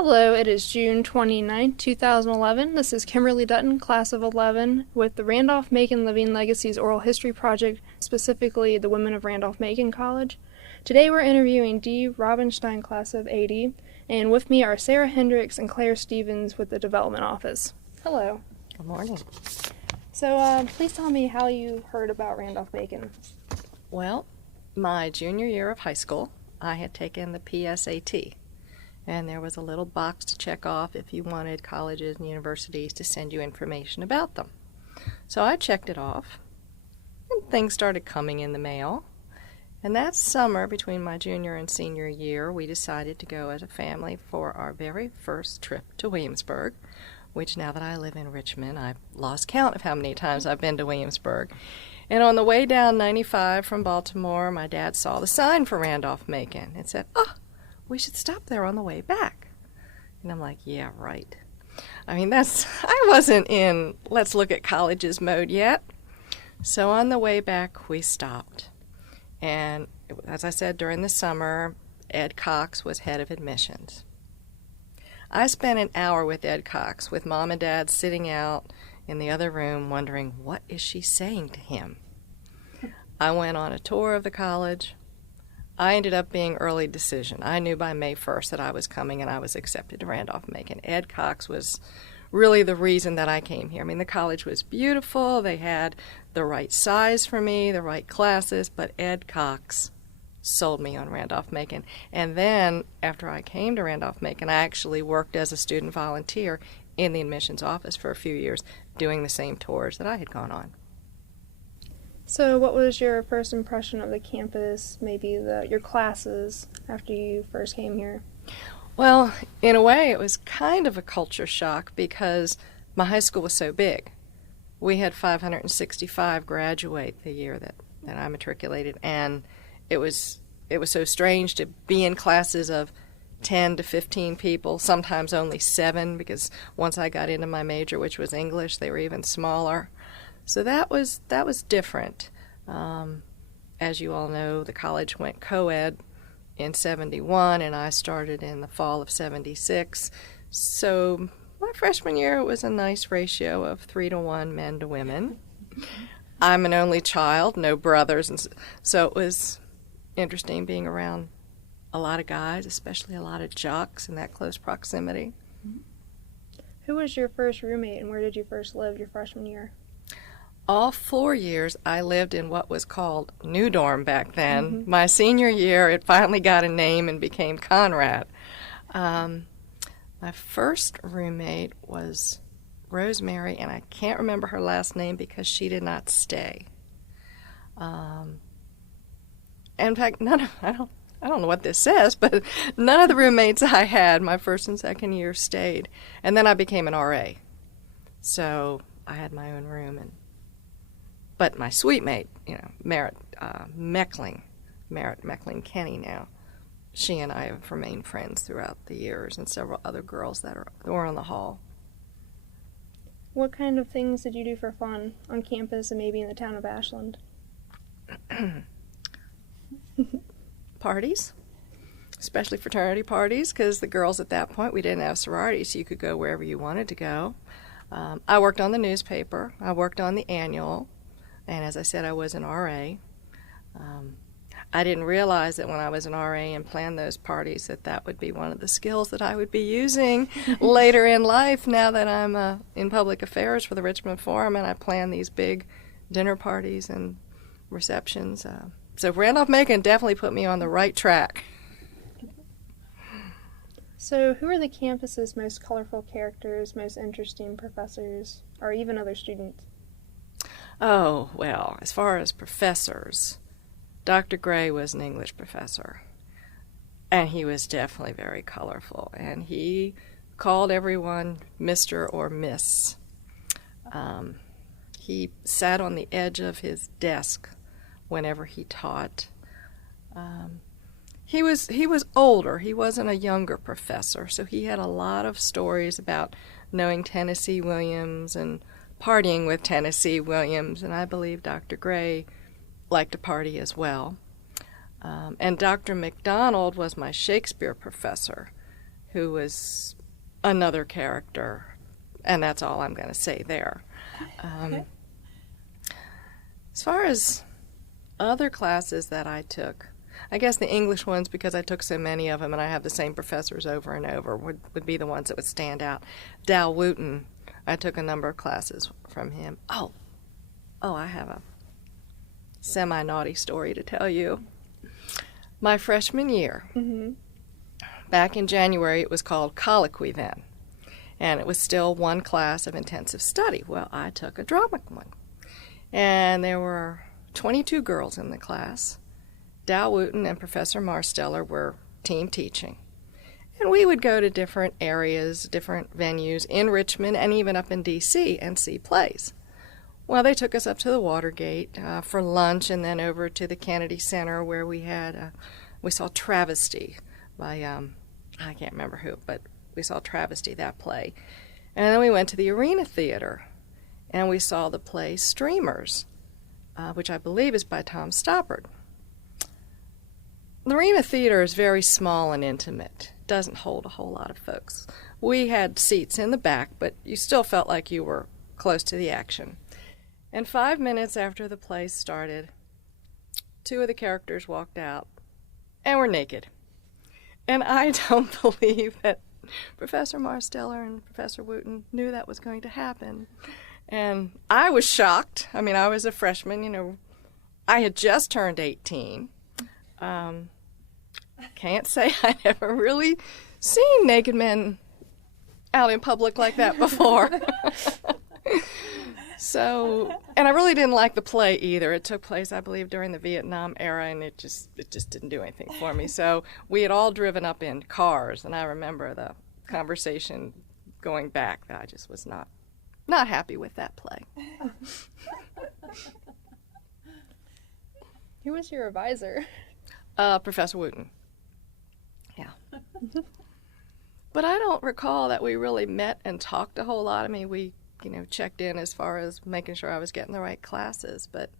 Hello, it is June 29th, 2011. This is Kimberly Dutton, class of 11, with the Randolph-Macon Living Legacies Oral History Project, specifically the Women of Randolph-Macon College. Today we're interviewing Dee Raubenstine, class of 80, and with me are Sarah Hendricks and Claire Stevens with the Development Office. Hello. Good morning. So please tell me how you heard about Randolph-Macon. Well, my junior year of high school, I had taken the PSAT, and there was a little box to check off if you wanted colleges and universities to send you information about them. So I checked it off, and things started coming in the mail. And that summer, between my junior and senior year, we decided to go as a family for our very first trip to Williamsburg, which now that I live in Richmond, I've lost count of how many times I've been to Williamsburg. And on the way down 95 from Baltimore, my dad saw the sign for Randolph-Macon and said, we should stop there on the way back. And I'm like, yeah, right. I mean, I wasn't in let's look at colleges mode yet. So on the way back, we stopped. And as I said, during the summer, Ed Cox was head of admissions. I spent an hour with Ed Cox, with Mom and Dad sitting out in the other room wondering, what is she saying to him? I went on a tour of the college. I ended up being early decision. I knew by May 1st that I was coming and I was accepted to Randolph-Macon. Ed Cox was really the reason that I came here. I mean, the college was beautiful. They had the right size for me, the right classes, but Ed Cox sold me on Randolph-Macon. And then after I came to Randolph-Macon, I actually worked as a student volunteer in the admissions office for a few years, doing the same tours that I had gone on. So what was your first impression of the campus, maybe your classes, after you first came here? Well, in a way, it was kind of a culture shock because my high school was so big. We had 565 graduate the year that I matriculated, and it was so strange to be in classes of 10 to 15 people, sometimes only 7, because once I got into my major, which was English, they were even smaller. So that was different. As you all know, the college went co-ed in 71, and I started in the fall of 76. So my freshman year, it was a nice ratio of 3-to-1 men to women. I'm an only child, no brothers, and so it was interesting being around a lot of guys, especially a lot of jocks in that close proximity. Who was your first roommate, and where did you first live your freshman year? All 4 years, I lived in what was called New Dorm back then. My senior year, it finally got a name and became Conrad. My first roommate was Rosemary, and I can't remember her last name because she did not stay. In fact, I don't know what this says, but none of the roommates I had my first and second year stayed. And then I became an RA. So I had my own room. But my suite mate, Merritt Meckling Kenny now, she and I have remained friends throughout the years, and several other girls that were on the hall. What kind of things did you do for fun on campus and maybe in the town of Ashland? Parties, especially fraternity parties, because the girls at that point, we didn't have sororities, so you could go wherever you wanted to go. I worked on the newspaper. I worked on the annual. And as I said, I was an RA. I didn't realize that when I was an RA and planned those parties that would be one of the skills that I would be using later in life, now that I'm in public affairs for the Richmond Forum and I plan these big dinner parties and receptions. So Randolph-Macon definitely put me on the right track. So who are the campus's most colorful characters, most interesting professors, or even other students? Oh, well, as far as professors, Dr. Gray was an English professor, and he was definitely very colorful, and he called everyone Mr. or Miss. He sat on the edge of his desk whenever he taught. He was older. He wasn't a younger professor, so he had a lot of stories about knowing Tennessee Williams and partying with Tennessee Williams, and I believe Dr. Gray liked to party as well. And Dr. McDonald was my Shakespeare professor, who was another character, and that's all I'm going to say there. As far as other classes that I took, I guess the English ones, because I took so many of them and I have the same professors over and over, would be the ones that would stand out. Dal Wooten, I took a number of classes from him. Oh, I have a semi-naughty story to tell you. My freshman year, back in January, it was called Colloquy then, and it was still one class of intensive study. Well, I took a drama one, and there were 22 girls in the class. Dal Wooten and Professor Marsteller were team teaching. And we would go to different areas, different venues in Richmond and even up in D.C. and see plays. Well, they took us up to the Watergate for lunch and then over to the Kennedy Center where we saw Travesty by, I can't remember who, but we saw Travesty, that play. And then we went to the Arena Theater and we saw the play Streamers, which I believe is by Tom Stoppard. The Arena Theater is very small and intimate. It doesn't hold a whole lot of folks. We had seats in the back, but you still felt like you were close to the action. And 5 minutes after the play started, 2 of the characters walked out and were naked. And I don't believe that Professor Marsteller and Professor Wooten knew that was going to happen. And I was shocked. I mean, I was a freshman, I had just turned 18. Can't say I ever really seen naked men out in public like that before. So, and I really didn't like the play either. It took place, I believe, during the Vietnam era, and it just didn't do anything for me. So we had all driven up in cars, and I remember the conversation going back that I just was not happy with that play. Who was your advisor? Professor Wooten. Yeah. But I don't recall that we really met and talked a whole lot. I mean, we, checked in as far as making sure I was getting the right classes. But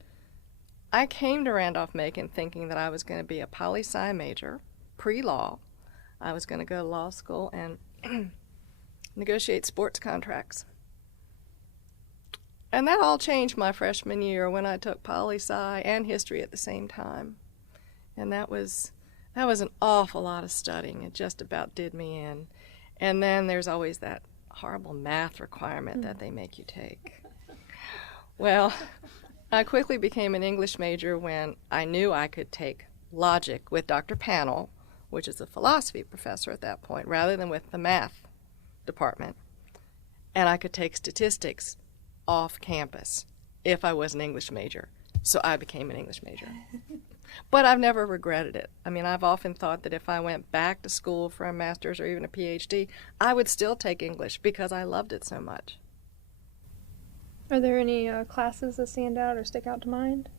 I came to Randolph-Macon thinking that I was going to be a poli-sci major, pre-law. I was going to go to law school and negotiate sports contracts. And that all changed my freshman year when I took poli-sci and history at the same time. And that was an awful lot of studying. It just about did me in. And then there's always that horrible math requirement that they make you take. Well, I quickly became an English major when I knew I could take logic with Dr. Pannell, which is a philosophy professor at that point, rather than with the math department. And I could take statistics off campus if I was an English major. So I became an English major. But I've never regretted it. I mean, I've often thought that if I went back to school for a master's or even a PhD, I would still take English because I loved it so much. Are there any classes that stand out or stick out to mind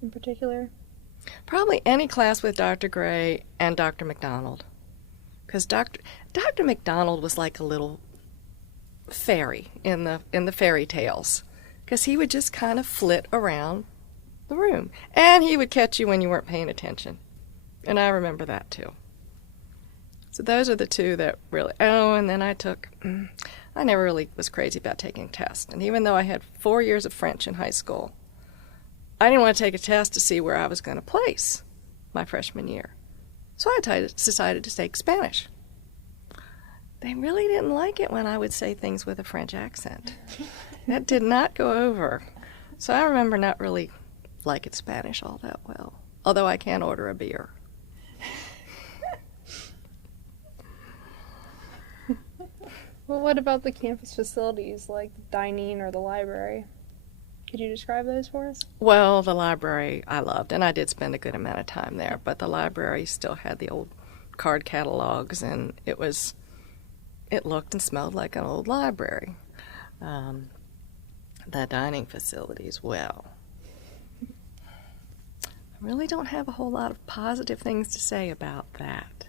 in particular? Probably any class with Dr. Gray and Dr. McDonald. Because Dr. McDonald was like a little fairy in the fairy tales. Because he would just kind of flit around the room. And he would catch you when you weren't paying attention. And I remember that too. So those are the two that really, and then I never really was crazy about taking tests. And even though I had 4 years of French in high school, I didn't want to take a test to see where I was going to place my freshman year. So I decided to take Spanish. They really didn't like it when I would say things with a French accent. That did not go over. So I remember not really liking Spanish all that well, although I can order a beer. Well, what about the campus facilities, like the dining or the library? Could you describe those for us? Well, the library I loved, and I did spend a good amount of time there, but the library still had the old card catalogs, and it looked and smelled like an old library. The dining facilities, well, I really don't have a whole lot of positive things to say about that.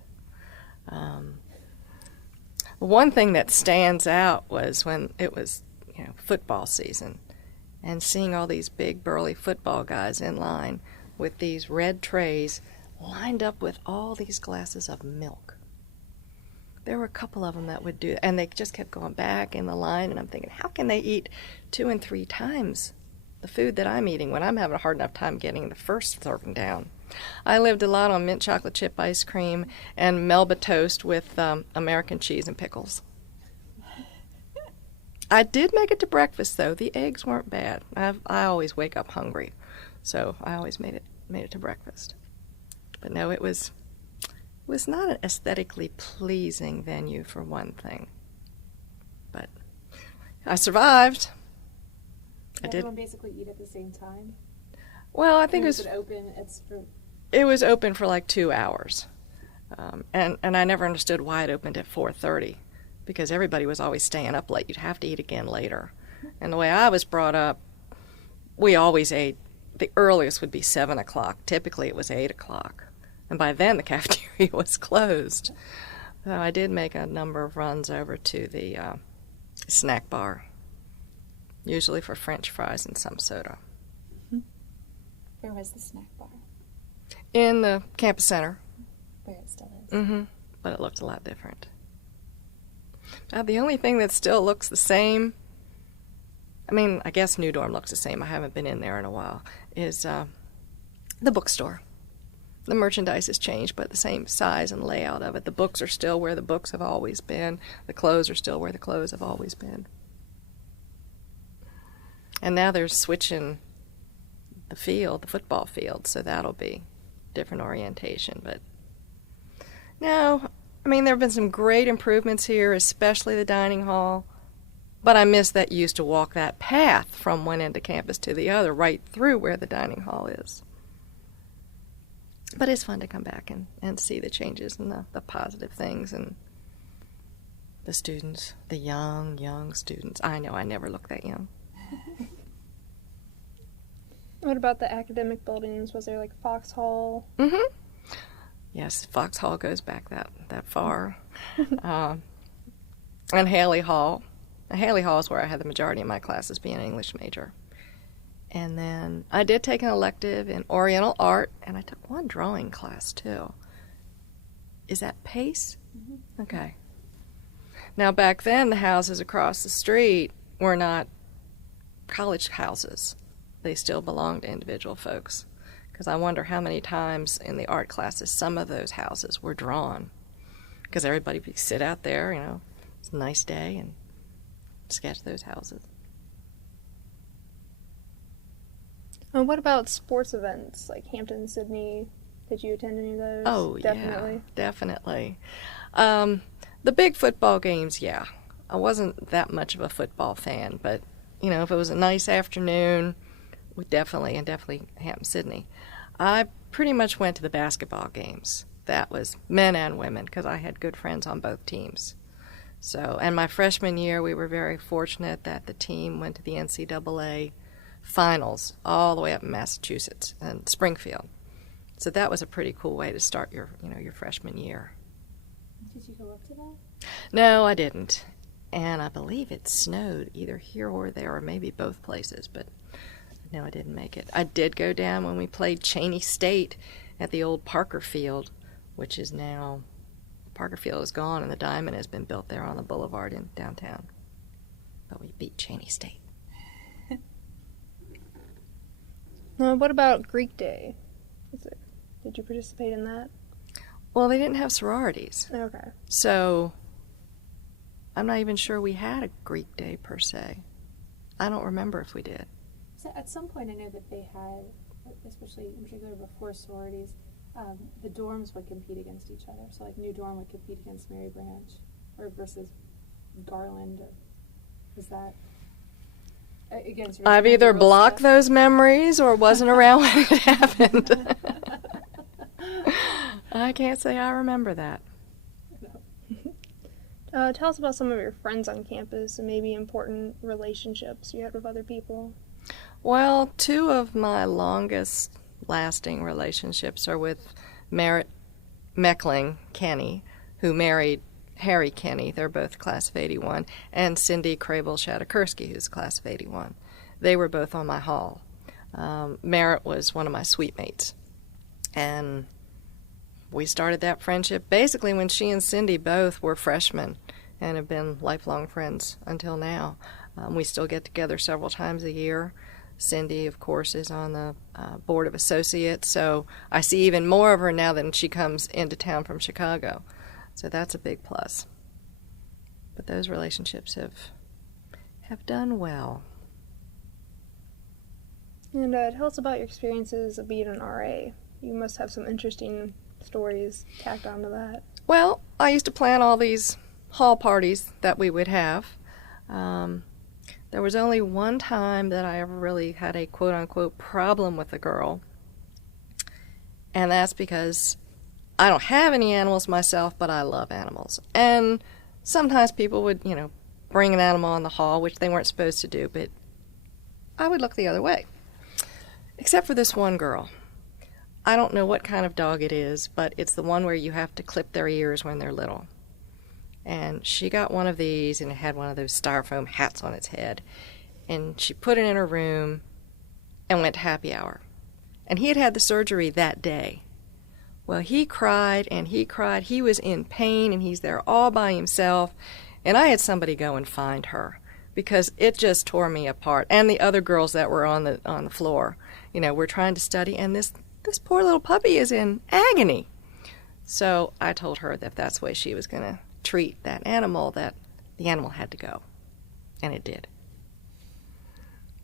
One thing that stands out was when it was, football season, and seeing all these big burly football guys in line with these red trays lined up with all these glasses of milk. there were a couple of them that would do, and they just kept going back in the line, and I'm thinking, how can they eat 2 and 3 times the food that I'm eating when I'm having a hard enough time getting the first serving down? I lived a lot on mint chocolate chip ice cream and Melba toast with American cheese and pickles. I did make it to breakfast, though. The eggs weren't bad. I always wake up hungry, so I always made it to breakfast. But no, it was not an aesthetically pleasing venue for one thing. But I survived. Did everyone basically eat at the same time? Well, I think it was open. It was open for like 2 hours, and I never understood why it opened at 4:30, because everybody was always staying up late. You'd have to eat again later. And the way I was brought up, we always ate. The earliest would be 7 o'clock. Typically, it was 8 o'clock, and by then the cafeteria was closed. So I did make a number of runs over to the snack bar, usually for French fries and some soda. Where was the snack bar? In the campus center. Where it still is. Mm-hmm. But it looked a lot different. The only thing that still looks the same, I mean, I guess New Dorm looks the same. I haven't been in there in a while, is the bookstore. The merchandise has changed, but the same size and layout of it. The books are still where the books have always been. The clothes are still where the clothes have always been. And now they're switching the field, the football field, so that'll be different orientation. But no, I mean, there have been some great improvements here, especially the dining hall, but I miss that you used to walk that path from one end of campus to the other, right through where the dining hall is. But it's fun to come back and see the changes and the positive things, and the students, the young students. I know I never looked that young. What about the academic buildings? Was there like Fox Hall? Mm-hmm. Yes, Fox Hall goes back that far. And Haley Hall. Haley Hall is where I had the majority of my classes being an English major. And then I did take an elective in Oriental Art, and I took one drawing class too. Is that Pace? Mm-hmm. Okay. Now back then, the houses across the street were not college houses. They still belonged to individual folks. Because I wonder how many times in the art classes some of those houses were drawn. Because everybody would sit out there, you know, it's a nice day, and sketch those houses. And what about sports events like Hampton, Sydney? Did you attend any of those? Oh, definitely. Yeah, definitely. The big football games, yeah. I wasn't that much of a football fan, but, you know, if it was a nice afternoon, definitely Hampton, Sydney. I pretty much went to the basketball games. That was men and women, because I had good friends on both teams. So, and my freshman year, we were very fortunate that the team went to the NCAA finals all the way up in Massachusetts and Springfield. So that was a pretty cool way to start your freshman year. Did you go up to that? No, I didn't. And I believe it snowed either here or there, or maybe both places, but no, I didn't make it. I did go down when we played Cheney State at the old Parker Field, which is now, Parker Field is gone and the Diamond has been built there on the boulevard in downtown. But we beat Cheney State. What about Greek Day? Did you participate in that? Well, they didn't have sororities. Okay. So I'm not even sure we had a Greek Day per se. I don't remember if we did. So at some point I know that they had, especially in particular before sororities, the dorms would compete against each other. So like New Dorm would compete against Mary Branch or versus Garland. Or was that against? I've either blocked those memories or wasn't around when it happened. I can't say I remember that. Tell us about some of your friends on campus and maybe important relationships you had with other people. Well, 2 of my longest lasting relationships are with Merritt Meckling Kenny, who married Harry Kenny. They're both class of 81, and Cindy Crable-Shatakursky, who's class of 81. They were both on my hall. Merritt was one of my suite mates, and we started that friendship basically when she and Cindy both were freshmen and have been lifelong friends until now. We still get together several times a year. Cindy, of course, is on the Board of Associates, so I see even more of her now than she comes into town from Chicago. So that's a big plus. But those relationships have done well. And tell us about your experiences of being an RA. You must have some interesting stories tacked onto that. Well, I used to plan all these hall parties that we would have. There was only one time that I ever really had a quote-unquote problem with a girl, and that's because I don't have any animals myself, but I love animals. And sometimes people would, bring an animal in the hall, which they weren't supposed to do, but I would look the other way. Except for this one girl. I don't know what kind of dog it is, but it's the one where you have to clip their ears when they're little. And she got one of these, and it had one of those styrofoam hats on its head. And she put it in her room and went to happy hour. And he had had the surgery that day. Well, he cried and he cried. He was in pain, and he's there all by himself. And I had somebody go and find her because it just tore me apart. And the other girls that were on the floor, were trying to study, and this poor little puppy is in agony. So I told her that if that's the way she was going to treat that animal, that the animal had to go. And it did.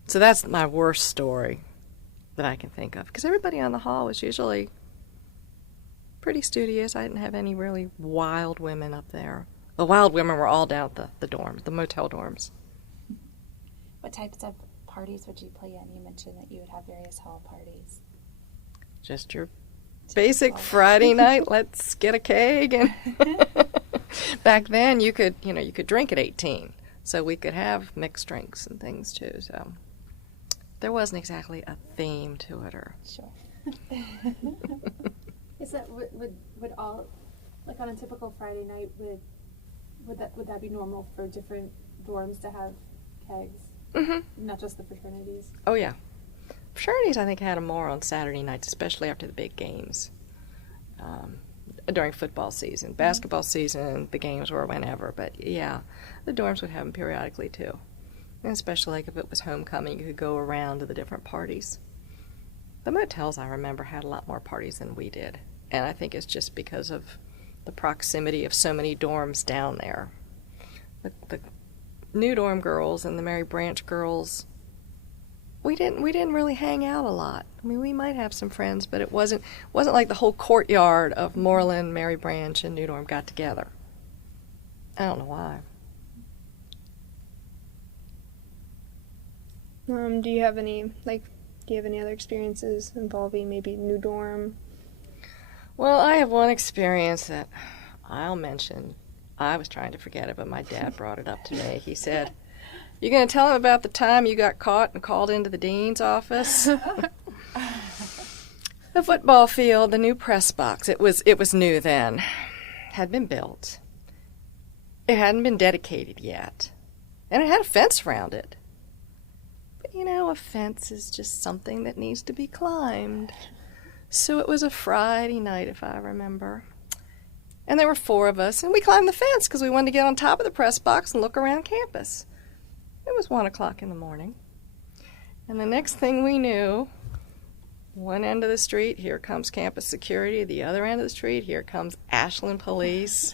So that's my worst story that I can think of, because everybody on the hall was usually pretty studious. I didn't have any really wild women up there. The wild women were all down at the dorms, the motel dorms. What types of parties would you play in? You mentioned that you would have various hall parties. Just your basic Friday night, let's get a keg. And back then you could drink at 18. So we could have mixed drinks and things too. So there wasn't exactly a theme to it, or Sure. Is that would all, like on a typical Friday night, would that be normal for different dorms to have kegs? Mm-hmm. Not just the fraternities. Oh yeah, fraternities I think had them more on Saturday nights, especially after the big games. During football season, basketball season, the games were whenever. But yeah, the dorms would have them periodically too. And especially like if it was homecoming, you could go around to the different parties. The motels, I remember, had a lot more parties than we did. And I think it's just because of the proximity of so many dorms down there. The New Dorm girls and the Mary Branch girls, we didn't really hang out a lot. I mean, we might have some friends, but it wasn't like the whole courtyard of Moreland, Mary Branch, and New Dorm got together. I don't know why. Do you have any other experiences involving maybe New Dorm? Well, I have one experience that I'll mention. I was trying to forget it, but my dad brought it up to me. He said, "You going to tell him about the time you got caught and called into the dean's office?" The football field, the new press box, it was new then, had been built. It hadn't been dedicated yet, and it had a fence around it. But a fence is just something that needs to be climbed. So it was a Friday night, if I remember. And there were 4 of us, and we climbed the fence because we wanted to get on top of the press box and look around campus. It was 1 o'clock in the morning. And the next thing we knew, one end of the street, here comes campus security. The other end of the street, here comes Ashland police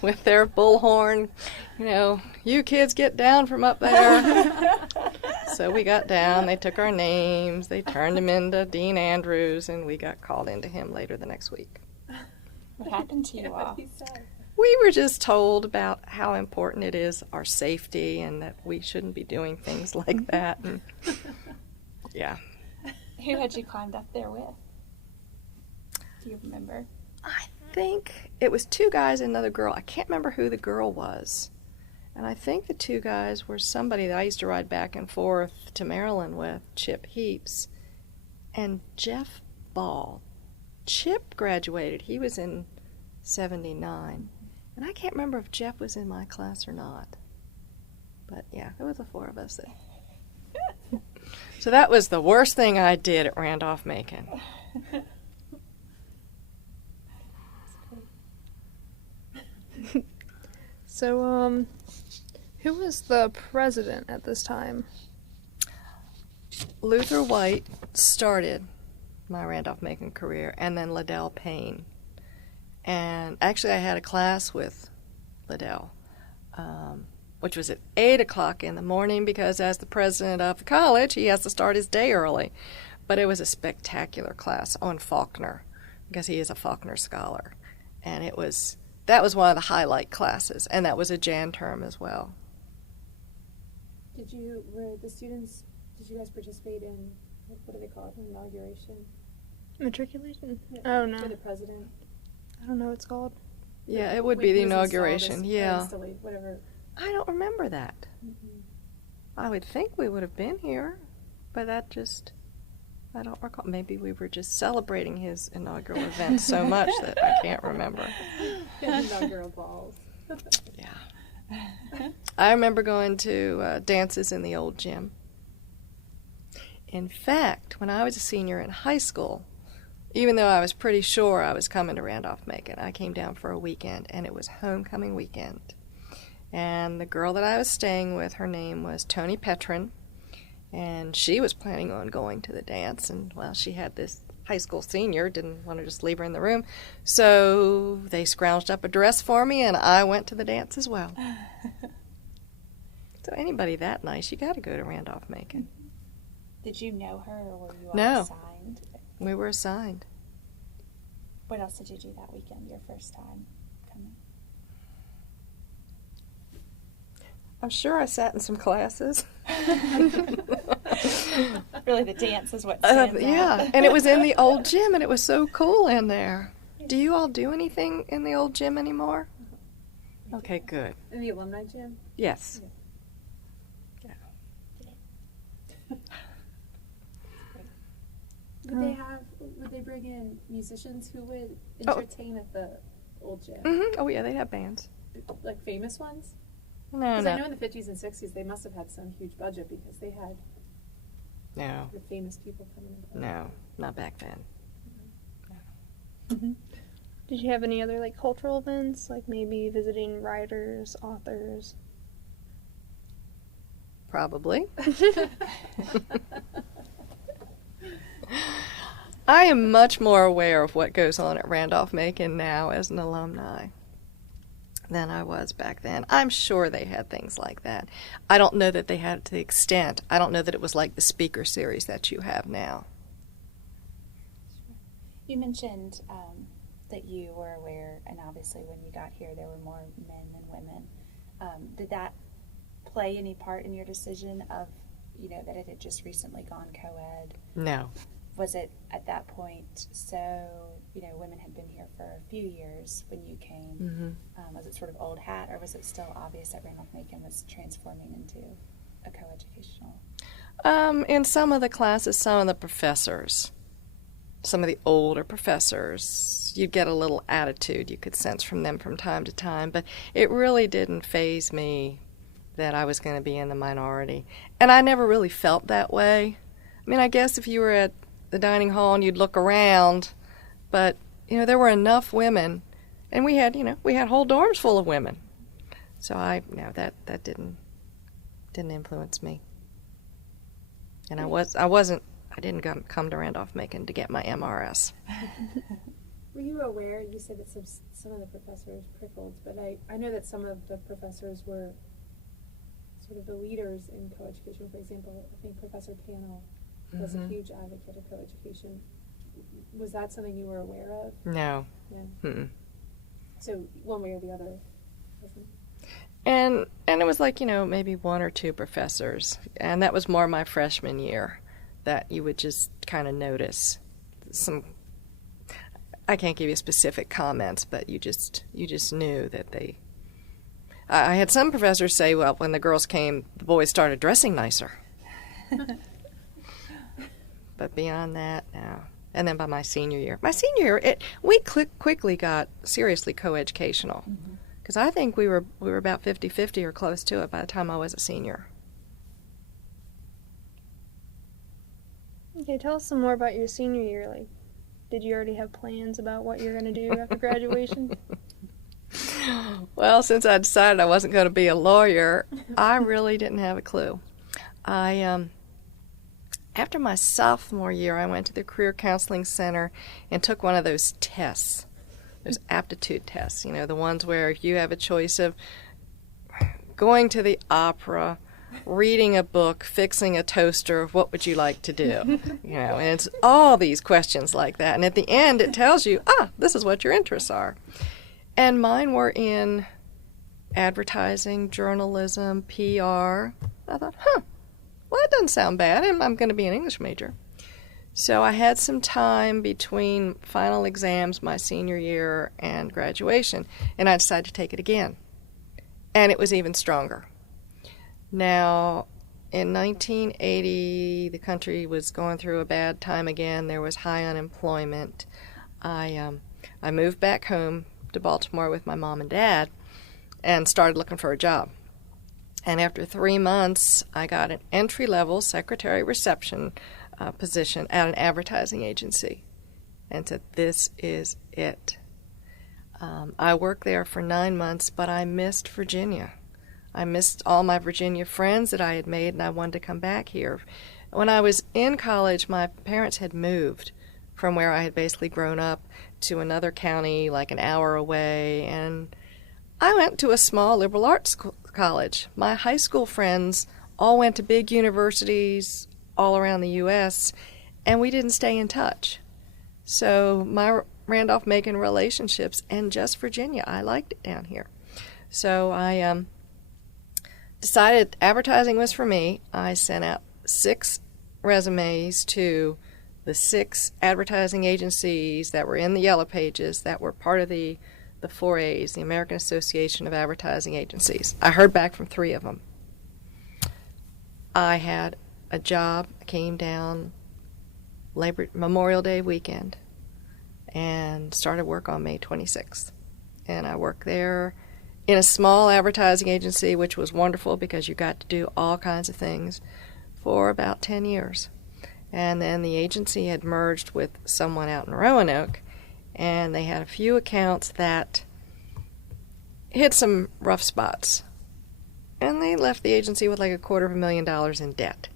with their bullhorn. You kids get down from up there. So we got down. They took our names. They turned them into Dean Andrews, and we got called into him later the next week. What happened to you all? We were just told about how important it is, our safety, and that we shouldn't be doing things like that. And yeah. Who had you climbed up there with? Do you remember? I think it was 2 guys and another girl. I can't remember who the girl was. And I think the 2 guys were somebody that I used to ride back and forth to Maryland with, Chip Heaps, and Jeff Ball. Chip graduated. He was in 79. And I can't remember if Jeff was in my class or not. But yeah, it was the 4 of us there. So that was the worst thing I did at Randolph-Macon. So, who was the president at this time? Luther White started my Randolph-Macon career, and then Liddell Payne. And actually I had a class with Liddell, which was at 8 o'clock in the morning because as the president of the college, he has to start his day early. But it was a spectacular class on Faulkner because he is a Faulkner scholar. And that was one of the highlight classes, and that was a Jan term as well. Did you guys participate in, what do they call it, an inauguration? Matriculation? Yeah. Oh, no. For the president? I don't know what it's called. Yeah, it would be the He was installed inauguration, as- yeah. installed, whatever. I don't remember that. Mm-hmm. I would think we would have been here, but I don't recall. Maybe we were just celebrating his inaugural event so much that I can't remember. Inaugural balls. Yeah. I remember going to dances in the old gym. In fact, when I was a senior in high school, even though I was pretty sure I was coming to Randolph-Macon, I came down for a weekend, and it was homecoming weekend. And the girl that I was staying with, her name was Toni Petrin, and she was planning on going to the dance. And, well, she had this high school senior, didn't want to just leave her in the room. So they scrounged up a dress for me, and I went to the dance as well. So anybody that nice, you got to go to Randolph-Macon. Did you know her, or were you all No. assigned? We were assigned. What else did you do that weekend, your first time coming? I'm sure I sat in some classes. Really, the dance is what stands Yeah, out. and it was in the old gym, and it was so cool in there. Do you all do anything in the old gym anymore? Okay, good. In the alumni gym? Yes. Would they bring in musicians who would entertain at the old gym? Mm-hmm. Oh, yeah, they have bands. Like famous ones? No, Because I know no. in the 50s and 60s they must have had some huge budget because they had No, the famous people coming in. no, not back then. Did you have any other, like, cultural events? Like, maybe visiting writers, authors? Probably. I am much more aware of what goes on at Randolph-Macon now as an alumni than I was back then. I'm sure they had things like that. I don't know that they had it to the extent. I don't know that it was like the speaker series that you have now. You mentioned that you were aware, and obviously when you got here there were more men than women. Did that play any part in your decision of, that it had just recently gone co-ed? No. Was it at that point, so, women had been here for a few years when you came? Mm-hmm. Was it sort of old hat, or was it still obvious that Randolph-Macon was transforming into a co-educational? In some of the classes, some of the professors, some of the older professors, you'd get a little attitude you could sense from them from time to time, but it really didn't faze me that I was going to be in the minority. And I never really felt that way. I mean, I guess if you were at the dining hall and you'd look around, but, there were enough women, and we had whole dorms full of women. So that didn't influence me. And I didn't come to Randolph-Macon to get my MRS. Were you aware, you said that some of the professors prickled, but I know that some of the professors were sort of the leaders in coeducation. For example, I think Professor Panel was a huge advocate of coeducation. Was that something you were aware of? No. Yeah. Mm-mm. So one way or the other, wasn't? And it was like, maybe one or two professors. And that was more my freshman year that you would just kind of notice some, I can't give you specific comments, but you just knew that they, I had some professors say, well, when the girls came, the boys started dressing nicer. But beyond that, no. And then by my senior year, we quickly got seriously coeducational. Because I think we were about 50-50 or close to it by the time I was a senior. Okay, tell us some more about your senior year. Like, did you already have plans about what you're going to do after graduation? Well, since I decided I wasn't going to be a lawyer, I really didn't have a clue. After my sophomore year, I went to the Career Counseling Center and took one of those tests, those aptitude tests, the ones where you have a choice of going to the opera, reading a book, fixing a toaster, what would you like to do? And it's all these questions like that. And at the end, it tells you, this is what your interests are. And mine were in advertising, journalism, PR. I thought, well, that doesn't sound bad. I'm going to be an English major. So I had some time between final exams my senior year and graduation, and I decided to take it again. And it was even stronger. Now, in 1980, the country was going through a bad time again. There was high unemployment. I moved back home to Baltimore with my mom and dad and started looking for a job. And after 3 months, I got an entry-level secretary reception position at an advertising agency and said, this is it. I worked there for 9 months, but I missed Virginia. I missed all my Virginia friends that I had made, and I wanted to come back here. When I was in college, my parents had moved from where I had basically grown up to another county like an hour away, and I went to a small liberal arts college. My high school friends all went to big universities all around the U.S., and we didn't stay in touch. So my Randolph-Macon relationships and just Virginia, I liked it down here. So I decided advertising was for me. I sent out 6 resumes to the 6 advertising agencies that were in the Yellow Pages that were part of the 4As, the American Association of Advertising Agencies. I heard back from 3 of them. I had a job. I came down Memorial Day weekend and started work on May 26th. And I worked there in a small advertising agency, which was wonderful because you got to do all kinds of things, for about 10 years. And then the agency had merged with someone out in Roanoke, and they had a few accounts that hit some rough spots. And they left the agency with like $250,000 in debt.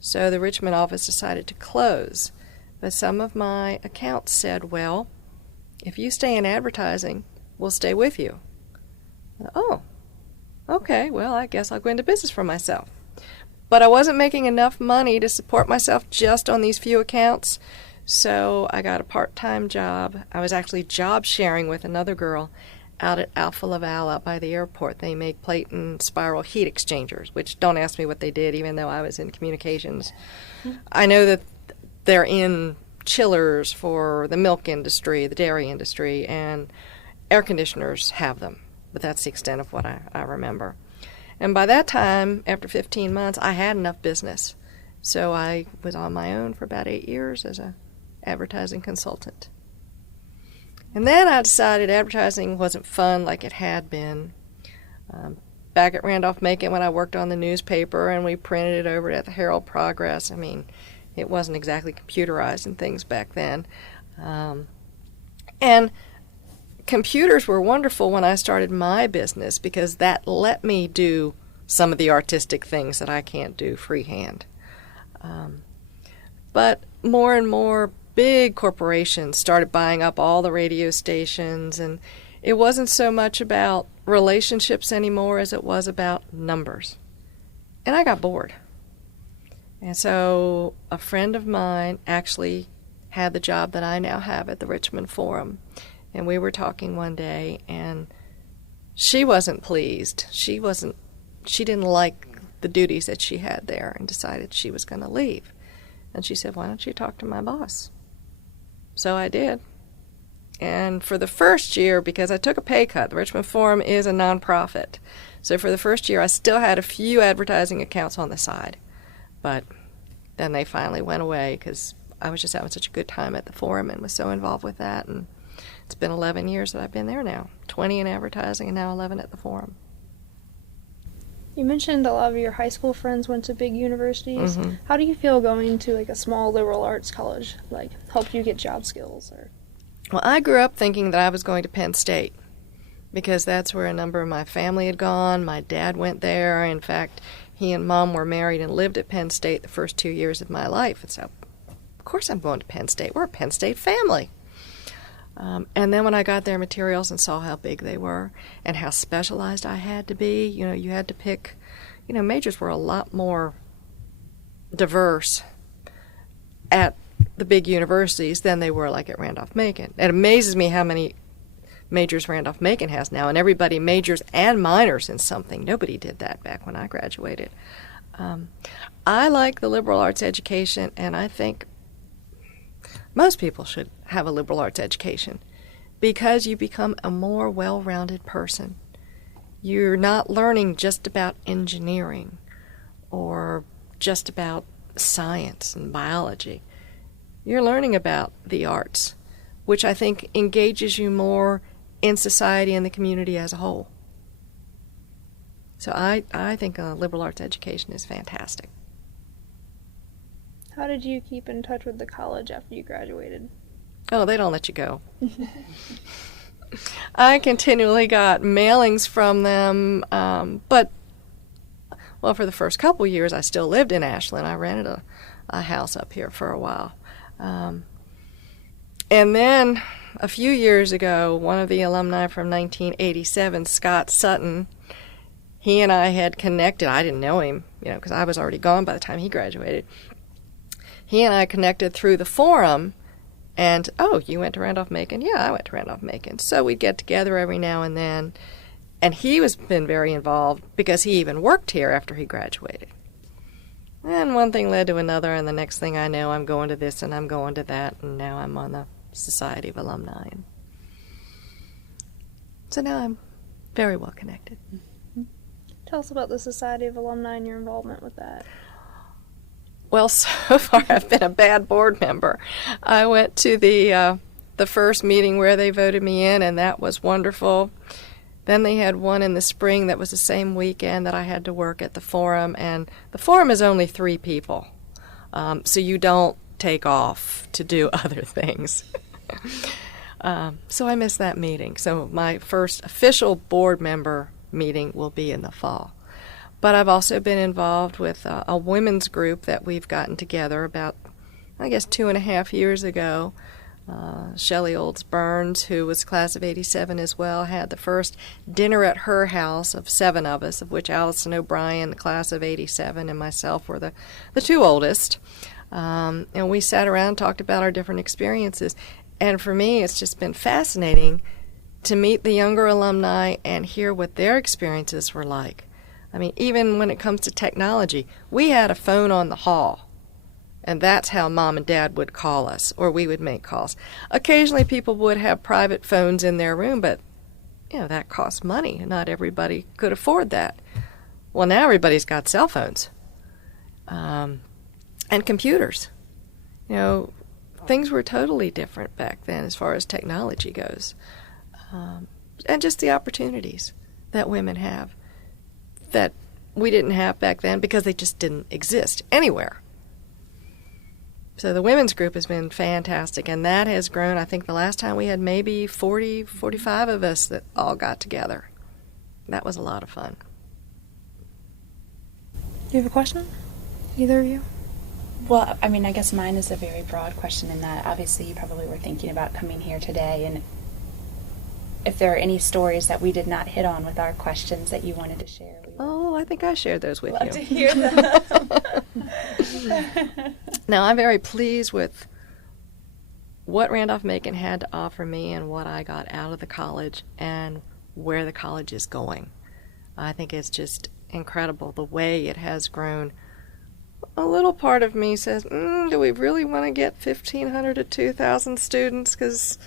So the Richmond office decided to close. But some of my accounts said, well, if you stay in advertising, we'll stay with you. Oh, okay, well, I guess I'll go into business for myself. But I wasn't making enough money to support myself just on these few accounts, so I got a part-time job. I was actually job sharing with another girl out at Alpha Laval out by the airport. They make plate and spiral heat exchangers, which don't ask me what they did, even though I was in communications. I know that they're in chillers for the milk industry, the dairy industry, and air conditioners have them. But that's the extent of what I remember. And by that time, after 15 months, I had enough business. So I was on my own for about 8 years as an advertising consultant. And then I decided advertising wasn't fun like it had been. Back at Randolph-Macon when I worked on the newspaper and we printed it over at the Herald Progress, I mean, it wasn't exactly computerized and things back then. And computers were wonderful when I started my business because that let me do some of the artistic things that I can't do freehand. But more and more big corporations started buying up all the radio stations, and it wasn't so much about relationships anymore as it was about numbers. And I got bored. And so a friend of mine actually had the job that I now have at the Richmond Forum. And we were talking one day, and she wasn't pleased. She didn't like the duties that she had there and decided she was going to leave. And she said, why don't you talk to my boss? So I did. And for the first year, because I took a pay cut, the Richmond Forum is a nonprofit. So for the first year, I still had a few advertising accounts on the side. But then they finally went away because I was just having such a good time at the Forum and was so involved with that. And it's been 11 years that I've been there now, 20 in advertising and now 11 at the Forum. You mentioned a lot of your high school friends went to big universities. Mm-hmm. How do you feel going to like a small liberal arts college, help you get job skills? Or? Well, I grew up thinking that I was going to Penn State. because that's where a number of my family had gone. My dad went there. In fact, he and Mom were married and lived at Penn State the first 2 years of my life. And so, of course I'm going to Penn State. We're a Penn State family. And then when I got their materials and saw how big they were and how specialized I had to be, you had to pick, majors were a lot more diverse at the big universities than they were like at Randolph-Macon. It amazes me how many majors Randolph-Macon has now, and everybody majors and minors in something. Nobody did that back when I graduated. I like the liberal arts education, and I think most people should have a liberal arts education because you become a more well-rounded person. You're not learning just about engineering or just about science and biology. You're learning about the arts, which I think engages you more in society and the community as a whole. So I think a liberal arts education is fantastic. How did you keep in touch with the college after you graduated? Oh, they don't let you go. I continually got mailings from them, but for the first couple years I still lived in Ashland. I rented a house up here for a while. And then a few years ago, one of the alumni from 1987, Scott Sutton, he and I had connected. I didn't know him, because I was already gone by the time he graduated. He and I connected through the forum, and, oh, you went to Randolph-Macon? Yeah, I went to Randolph-Macon. So we'd get together every now and then, and he was been very involved because he even worked here after he graduated. And one thing led to another, and the next thing I know, I'm going to this and I'm going to that, and now I'm on the Society of Alumni. So now I'm very well connected. Tell us about the Society of Alumni and your involvement with that. Well, so far I've been a bad board member. I went to the first meeting where they voted me in, and that was wonderful. Then they had one in the spring that was the same weekend that I had to work at the forum, and the forum is only 3 people, so you don't take off to do other things. So I missed that meeting. So my first official board member meeting will be in the fall. But I've also been involved with a women's group that we've gotten together about, 2.5 years ago. Shelley Olds Burns, who was class of 87 as well, had the first dinner at her house of 7 of us, of which Allison O'Brien, the class of 87, and myself were the 2 oldest. And we sat around and talked about our different experiences. And for me, it's just been fascinating to meet the younger alumni and hear what their experiences were like. I mean, even when it comes to technology, we had a phone on the hall, and that's how Mom and Dad would call us, or we would make calls. Occasionally people would have private phones in their room, but, that costs money, and not everybody could afford that. Well, now everybody's got cell phones and computers. Things were totally different back then as far as technology goes. And just the opportunities that women have that we didn't have back then because they just didn't exist anywhere. So the women's group has been fantastic, and that has grown. I think the last time we had maybe 40, 45 of us that all got together. That was a lot of fun. Do you have a question? Either of you? Well, I guess mine is a very broad question in that obviously you probably were thinking about coming here today, and if there are any stories that we did not hit on with our questions that you wanted to share. Oh, I think I shared those with you. Love to hear them. Now, I'm very pleased with what Randolph-Macon had to offer me and what I got out of the college and where the college is going. I think it's just incredible the way it has grown. A little part of me says, do we really want to get 1,500 to 2,000 students? Because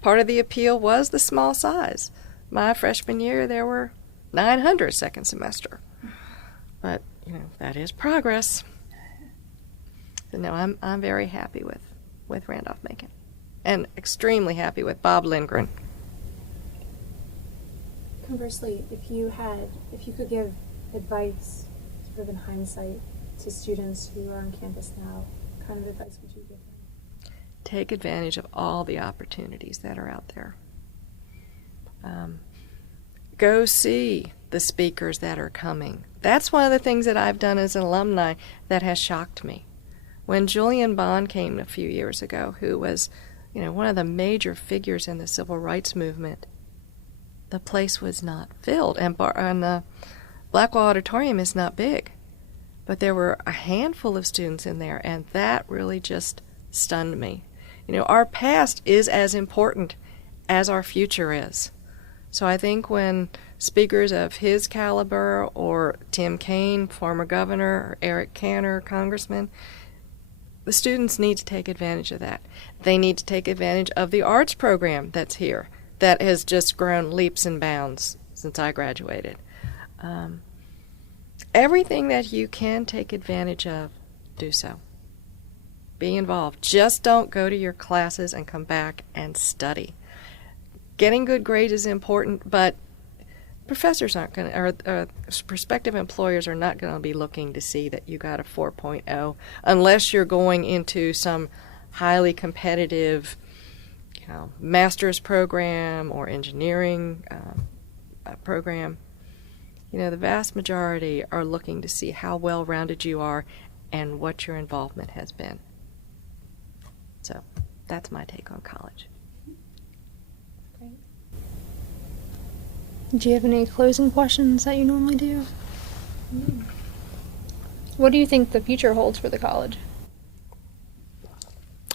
part of the appeal was the small size. My freshman year, there were 900 second semester. But, that is progress. So, no, I'm very happy with Randolph-Macon. And extremely happy with Bob Lindgren. Conversely, if you could give advice, sort of in hindsight, to students who are on campus now, what kind of advice would you give them? Take advantage of all the opportunities that are out there. Go see the speakers that are coming. That's one of the things that I've done as an alumni that has shocked me. When Julian Bond came a few years ago, who was, one of the major figures in the civil rights movement, the place was not filled. And the Blackwell Auditorium is not big, but there were a handful of students in there, and that really just stunned me. Our past is as important as our future is. So I think when speakers of his caliber, or Tim Kaine, former governor, or Eric Cantor, congressman, the students need to take advantage of that. They need to take advantage of the arts program that's here, that has just grown leaps and bounds since I graduated. Everything that you can take advantage of, do so. Be involved. Just don't go to your classes and come back and study. Getting good grades is important, but professors aren't going to, or prospective employers are not going to be looking to see that you got a 4.0 unless you're going into some highly competitive, master's program or engineering program. The vast majority are looking to see how well-rounded you are and what your involvement has been. So that's my take on college. Great. Do you have any closing questions that you normally do? What do you think the future holds for the college?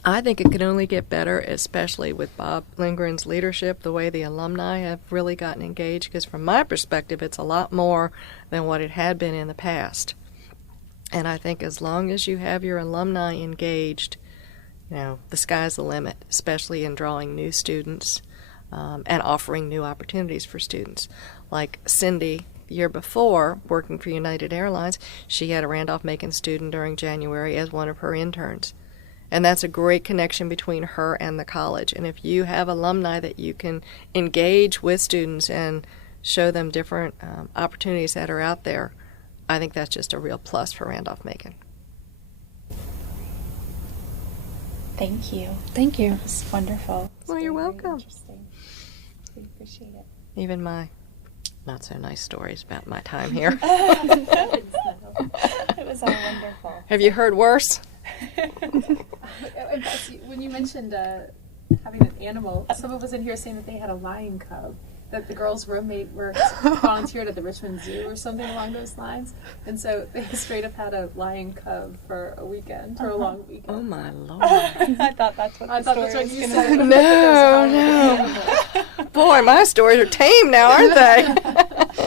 I think it can only get better, especially with Bob Lindgren's leadership, the way the alumni have really gotten engaged, because from my perspective, it's a lot more than what it had been in the past. And I think as long as you have your alumni engaged, the sky's the limit, especially in drawing new students and offering new opportunities for students. Like Cindy, the year before, working for United Airlines, she had a Randolph-Macon student during January as one of her interns. And that's a great connection between her and the college. And if you have alumni that you can engage with students and show them different opportunities that are out there, I think that's just a real plus for Randolph-Macon. Thank you. Thank you. It was wonderful. Well, you're Very welcome. Interesting. We appreciate it. Even my not so nice stories about my time here. It was all wonderful. Have you heard worse? In fact, when you mentioned having an animal, someone was in here saying that they had a lion cub, that the girls' roommate volunteered at the Richmond Zoo or something along those lines, and so they straight up had a lion cub for a weekend, for a long weekend. Oh my Lord. I thought that's what I the thought that's story what was you going to said. be. No. Boy, my stories are tame now, aren't they?